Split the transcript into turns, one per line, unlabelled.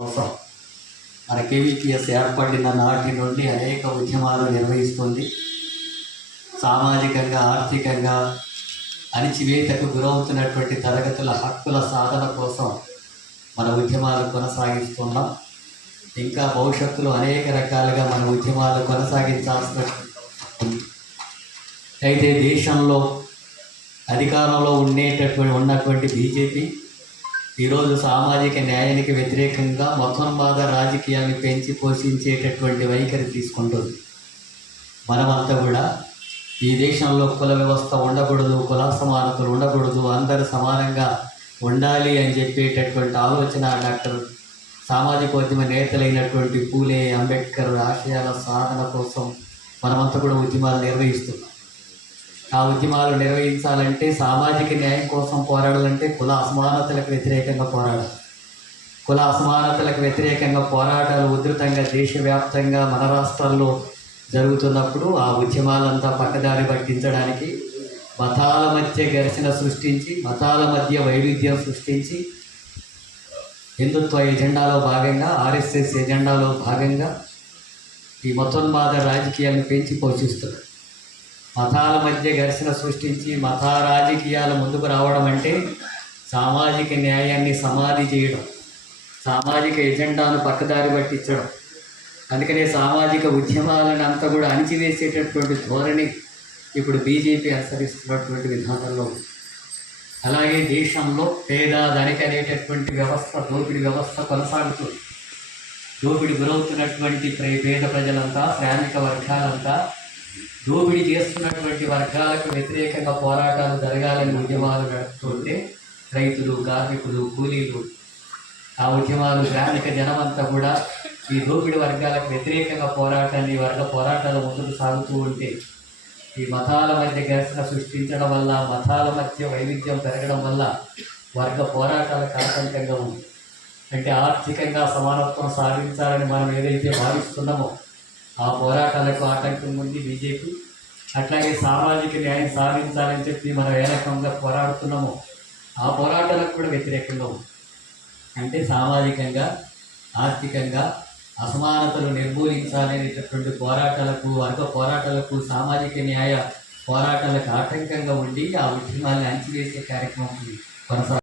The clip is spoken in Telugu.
కోసం. మన కేవీపీఎస్ ఏర్పడిన నాటి నుండి అనేక ఉద్యమాలు నిర్వహిస్తుంది. సామాజికంగా ఆర్థికంగా అణిచివేతకు గురవుతున్నటువంటి తరగతుల హక్కుల సాధన కోసం మన ఉద్యమాలు కొనసాగిస్తున్నాం. ఇంకా భవిష్యత్తులో అనేక రకాలుగా మన ఉద్యమాలు కొనసాగించాల్సిన ఉంది అయితే దేశంలో అధికారంలో ఉండేటటువంటి ఉన్నటువంటి బీజేపీ ఈరోజు సామాజిక న్యాయానికి వ్యతిరేకంగా మొత్తంబాద రాజకీయాన్ని పెంచి పోషించేటటువంటి వైఖరి తీసుకుంటుంది. మనమంతా కూడా ఈ దేశంలో కుల వ్యవస్థ ఉండకూడదు కుల సమానతలు ఉండకూడదు అందరూ సమానంగా ఉండాలి అని చెప్పేటటువంటి ఆలోచన డాక్టర్ సామాజికోద్యమ నేతలైనటువంటి పూలే అంబేద్కర్ ఆశయాల సాధన కోసం మనమంతా కూడా ఉద్యమాలు నిర్వహిస్తున్నాం. ఆ ఉద్యమాలు నిర్వహించాలంటే సామాజిక న్యాయం కోసం పోరాడాలంటే కుల అసమానతలకు వ్యతిరేకంగా పోరాడాలి. కుల అసమానతలకు వ్యతిరేకంగా పోరాటాలు ఉధృతంగా దేశవ్యాప్తంగా మన రాష్ట్రాల్లో జరుగుతున్నప్పుడు ఆ ఉద్యమాలంతా పక్కదారి పట్టించడానికి మతాల మధ్య ఘర్షణ సృష్టించి మతాల మధ్య వైవిధ్యం సృష్టించి హిందుత్వ ఎజెండాలో భాగంగా ఆర్ఎస్ఎస్ ఎజెండాలో భాగంగా ఈ మతోన్మాద రాజకీయాన్ని పెంచి పోషిస్తున్నారు. మతాల మధ్య ఘర్షణ సృష్టించి మత రాజకీయాల ముందుకు రావడం అంటే సామాజిక న్యాయాన్ని సమాధి చేయడం సామాజిక ఎజెండాను పక్కదారి పట్టించడం. అందుకనే సామాజిక ఉద్యమాలను అంతా కూడా అణిచివేసేటటువంటి ధోరణి ఇప్పుడు బీజేపీ అనుసరిస్తున్నటువంటి విధానంలో అలాగే దేశంలో పేద ధనిక అనేటటువంటి వ్యవస్థ దోపిడి వ్యవస్థ కొనసాగుతుంది. దోపిడి గురవుతున్నటువంటి పేద ప్రజలంతా శ్రామిక వర్గాలంతా దోపిడీ చేస్తున్నటువంటి వర్గాలకు వ్యతిరేకంగా పోరాటాలు జరగాలని ఉద్యమాలు నడుపుతుంటే రైతులు కార్మికులు కూలీలు ఆ ఉద్యమాలు శ్రామిక జనమంతా కూడా ఈ దోపిడి వర్గాలకు వ్యతిరేకంగా పోరాటాన్ని వర్గ పోరాటాలు ముందుకు సాగుతూ ఉంటే ఈ మతాల మధ్య ఘర్షణ సృష్టించడం వల్ల మతాల మధ్య వైవిధ్యం పెరగడం వల్ల వర్గ పోరాటాలకు ఆటంకంగా ఉంది. అంటే ఆర్థికంగా సమానత్వం సాధించాలని మనం ఏదైతే భావిస్తున్నామో ఆ పోరాటాలకు ఆటంకం ఉంది బీజేపీ. అట్లాగే సామాజిక న్యాయం సాధించాలని చెప్పి మనం ఏ రకంగా పోరాడుతున్నామో. ఆ పోరాటాలకు కూడా వ్యతిరేకంగా ఉంది అంటే సామాజికంగా ఆర్థికంగా అసమానతలు నిర్మూలించాలనేటటువంటి పోరాటాలకు వర్గ పోరాటాలకు సామాజిక న్యాయ పోరాటాలకు ఆటంకంగా ఉండి ఆ ఉద్యమాన్ని అంచివేసే కార్యక్రమం కొనసాగుతుంది.